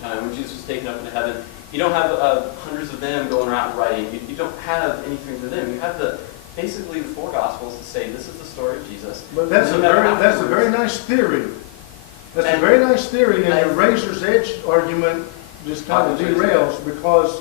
time. When Jesus was taken up into heaven, you don't have hundreds of them going around writing. You don't have anything for them. You have basically the four Gospels to say this is the story of Jesus. But that's a very nice theory. That's a very nice theory, and the razor's edge argument just kind of derails because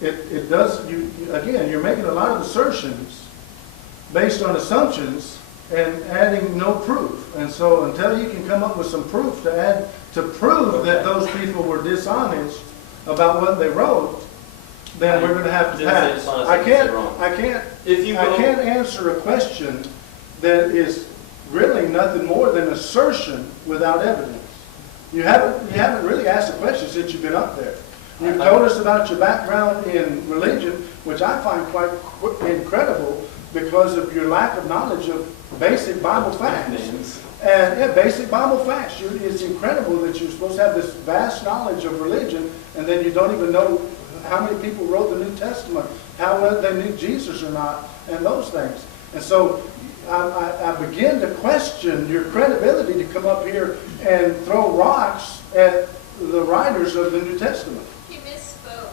it does. Again, you're making a lot of assertions based on assumptions and adding no proof. And so until you can come up with some proof to prove that those people were dishonest about what they wrote, then we're going to have to pass. I can't answer a question that is really nothing more than assertion without evidence. You haven't really asked a question since you've been up there. You've told us about your background in religion, which I find quite incredible because of your lack of knowledge of basic Bible facts. And basic Bible facts. It's incredible that you're supposed to have this vast knowledge of religion, and then you don't even know how many people wrote the New Testament, how well they knew Jesus or not, and those things. And so I begin to question your credibility to come up here and throw rocks at the writers of the New Testament. He misspoke.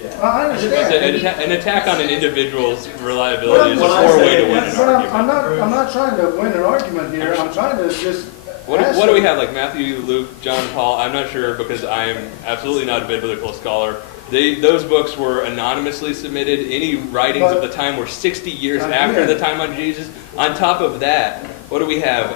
Yeah. I understand. An attack on an individual's reliability is a poor way to win an argument. I'm not trying to win an argument here. I'm trying to just... What do we have, like Matthew, Luke, John, Paul? I'm not sure because I am absolutely not a biblical scholar. Those books were anonymously submitted. Any writings of the time were 60 years after the time on Jesus. On top of that, what do we have?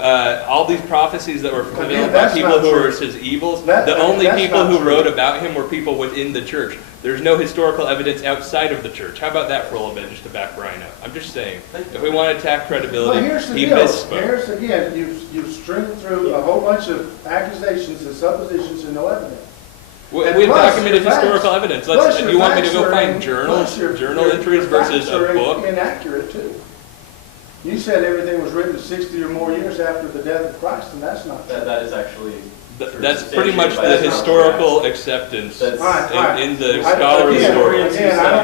All these prophecies that were fulfilled by people who were his evils. The only people who wrote about him were people within the church. There's no historical evidence outside of the church. How about that for a little bit, just to back Brian up? I'm just saying, if we want to attack credibility, he misspoke. Here's again, you've stringed through a whole bunch of accusations and suppositions and no evidence. We have documented historical evidence. You want me to go find journal entries versus a book? Inaccurate too. You said everything was written 60 or more years after the death of Christ, and that's not true. That is actually... That's pretty much the historical acceptance in the scholarly story. Again, I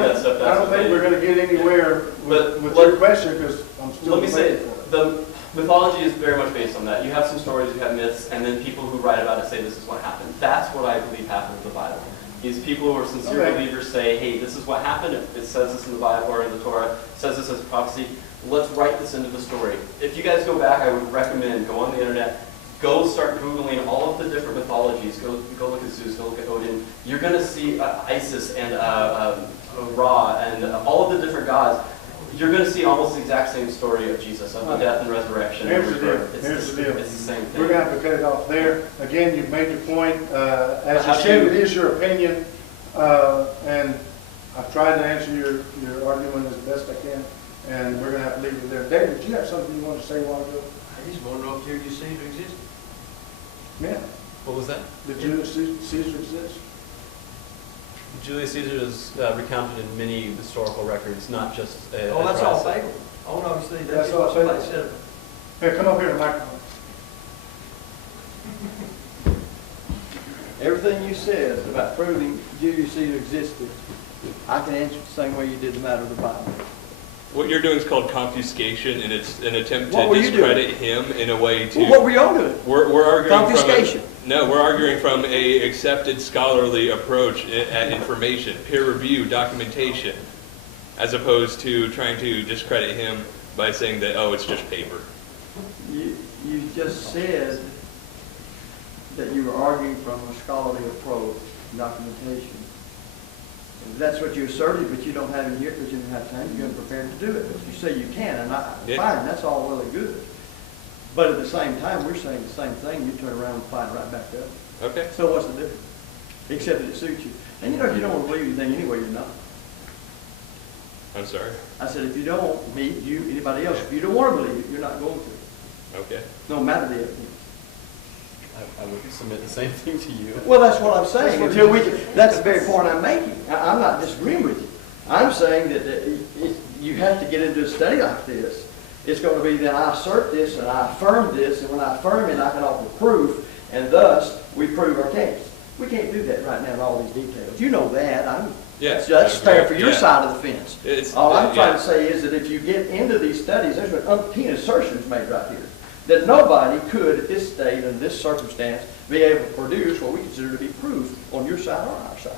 don't think we're going to get anywhere with your question because I'm still... Let me say, the mythology is very much based on that. You have some stories, you have myths, and then people who write about it say this is what happened. That's what I believe happened with the Bible. These people who are sincere believers say, hey, this is what happened. It says this in the Bible or in the Torah. It says this as a prophecy. Let's write this into the story. If you guys go back, I would recommend go on the internet, go start Googling all of the different mythologies. Go look at Zeus, go look at Odin. You're going to see Isis and Ra and all of the different gods. You're going to see almost the exact same story of Jesus, of the death and resurrection. Here's the deal. It's the same thing. We're going to have to cut it off there. Again, you've made your point. As you said, it is your opinion. And I've tried to answer your argument as best I can. And we're going to have to leave it there. David, do you have something you want to say a while ago? I just want to know if Julius Caesar existed. Yeah. What was that? Did Julius Caesar exist? Julius Caesar is recounted in many historical records, not just... That's all fable. Oh, no, see, that's all somebody said. Here, come up here to the microphone. Everything you said about proving Julius Caesar existed, I can answer the same way you did the matter of the Bible. What you're doing is called confiscation, and it's an attempt to discredit him in a way to... Well, what were y'all doing? We're arguing confiscation. We're arguing from a accepted scholarly approach at information, peer review, documentation, as opposed to trying to discredit him by saying that, oh, it's just paper. You just said that you were arguing from a scholarly approach, documentation. That's what you asserted, but you don't have it here because you didn't have time. You're prepared to do it. But you say you can, and fine, that's all really good. But at the same time, we're saying the same thing. You turn around and fight right back up. Okay. So what's the difference? Except that it suits you. And you know, if you don't want to believe anything anyway, you're not. I'm sorry? I said, if you don't, me, you, anybody else, if you don't want to believe it, you're not going to. Okay. No matter the evidence. I would submit the same thing to you. Well, that's what I'm saying. Until we can, that's the very point I'm making. I'm not disagreeing with you. I'm saying that you have to get into a study like this. It's going to be that I assert this and I affirm this, and when I affirm it, I can offer proof, and thus we prove our case. We can't do that right now in all these details. You know that. That's fair for your side of the fence. All I'm trying to say is that if you get into these studies, there's umpteen assertions made right here that nobody could, at this state and this circumstance, be able to produce what we consider to be proof on your side or our side.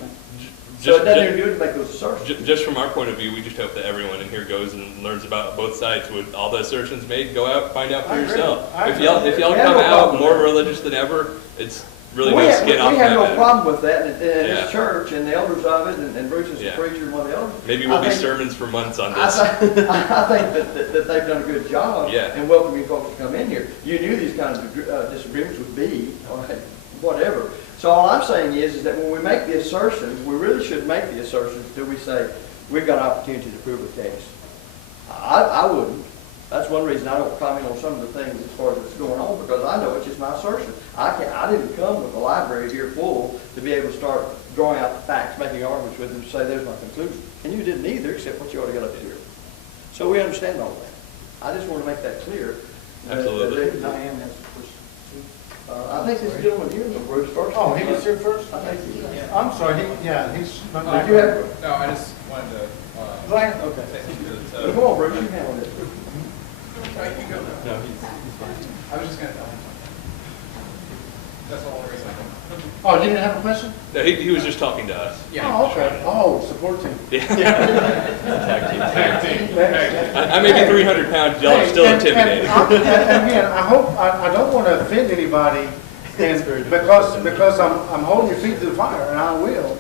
So it doesn't even do to make those assertions. Just from our point of view, we just hope that everyone in here goes and learns about both sides. With all the assertions made, go out, find out for yourself. If y'all come out more religious than ever, it's really no skin off We that have no matter. problem with that in this church and the elders of it, and Bruce is the preacher and one of the elders. Maybe we'll be sermons for months on this. I think that they've done a good job in welcoming folks to come in here. You knew these kinds of disagreements would be, or whatever. So all I'm saying is that when we make the assertions, we really should make the assertions until we say, we've got an opportunity to prove a case. I wouldn't. That's one reason I don't comment on some of the things as far as what's going on, because I know it's just my assertion. I didn't come with a library here full to be able to start drawing out the facts, making arguments with them to say there's my conclusion. And you didn't either, except what you already got up here. So we understand all that. I just want to make that clear. Absolutely. Diane has a question. I think this gentleman here was Bruce first. Oh, he was here first? I think he was. I'm sorry, he's. Did you have? No, I just wanted to, Ryan, okay. Come on, Bruce, you handle it. No, he's fine. I was just gonna tell him. That's the only reason I come. Oh, you didn't have a question? No, he was just talking to us. Yeah. Oh, okay. Oh, support team. Tag team. I may be 300 pounds, y'all are still intimidated. And again, I don't want to offend anybody, and because I'm holding your feet to the fire, and I will.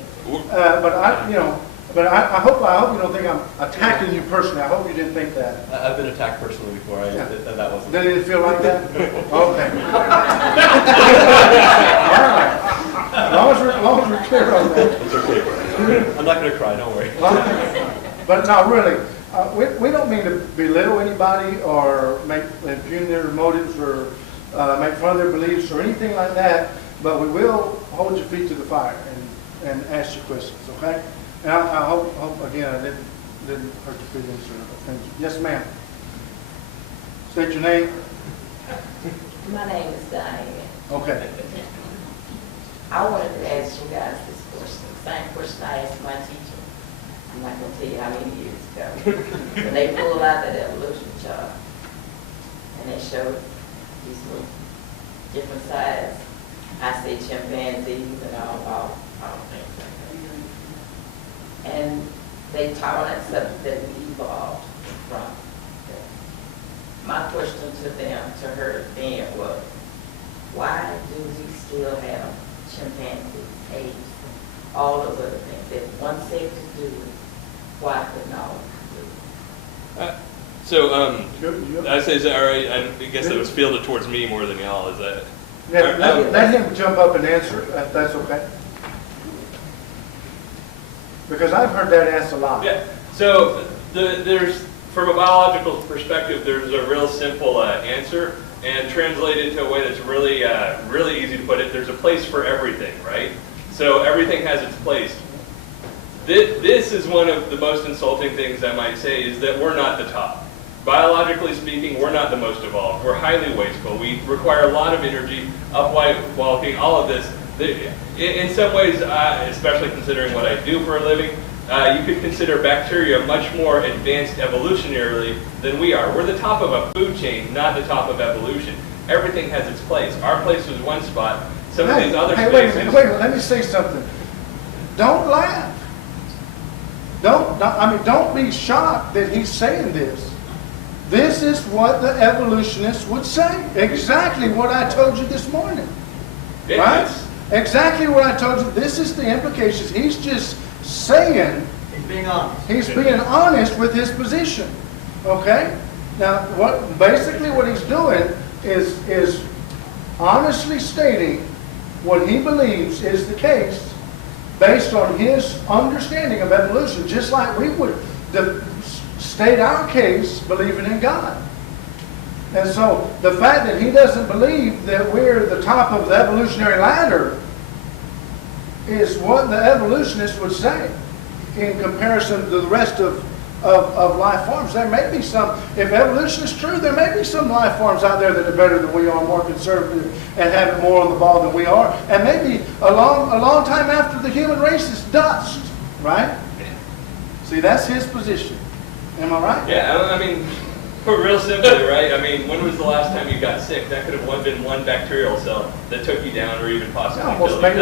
But I hope you don't think I'm attacking you personally. I hope you didn't think that. I've been attacked personally before. That wasn't. Did it feel like that? Okay. All right. As long as we're clear on that. It's okay. I'm not going to cry. Don't worry. But no, really, we don't mean to belittle anybody or impugn their motives or make fun of their beliefs or anything like that. But we will hold your feet to the fire and ask you questions. Okay? And I hope again, I didn't hurt your feelings or offend you. Yes, ma'am. State your name. My name is Diane. Okay. I wanted to ask you guys this question, the same question I asked my teacher. I'm not going to tell you how many years ago. When they pulled out that evolution chart, and they showed these little different sizes. I say chimpanzees and all things like that. And they taught us something that we evolved from. My question to them, to her then was, why do we still have chimpanzees, apes, all those other things? If one said to do it, why couldn't all do it? I say, is that all right? I guess that was fielded towards me more than y'all. Is that? Yeah, let him jump up and answer it, if that's okay. Because I've heard that asked a lot. Yeah. So there's, from a biological perspective, there's a real simple answer, and translated to a way that's really, really easy to put it. There's a place for everything, right? So everything has its place. This is one of the most insulting things I might say, is that we're not the top. Biologically speaking, we're not the most evolved. We're highly wasteful. We require a lot of energy, walking, all of this. In some ways, especially considering what I do for a living, you could consider bacteria much more advanced evolutionarily than we are. We're the top of a food chain, not the top of evolution. Everything has its place. Our place was one spot. Some of these other spaces... Wait a minute, let me say something. Don't laugh. Don't be shocked that he's saying this. This is what the evolutionists would say. Exactly what I told you this morning. Right? Exactly what I told you. This is the implications. He's just saying. He's being honest. He's being honest with his position. Okay? Now, basically what he's doing is honestly stating what he believes is the case based on his understanding of evolution, just like we would state our case believing in God. And so the fact that he doesn't believe that we're the top of the evolutionary ladder is what the evolutionists would say in comparison to the rest of life forms. There may be some, if evolution is true, there may be some life forms out there that are better than we are, more conservative, and have it more on the ball than we are. And maybe a long time after the human race is dust, right? See, that's his position. Am I right? Yeah, I mean, Real simply, right? I mean, when was the last time you got sick? That could have been one bacterial cell that took you down or even possibly Almost killed you. made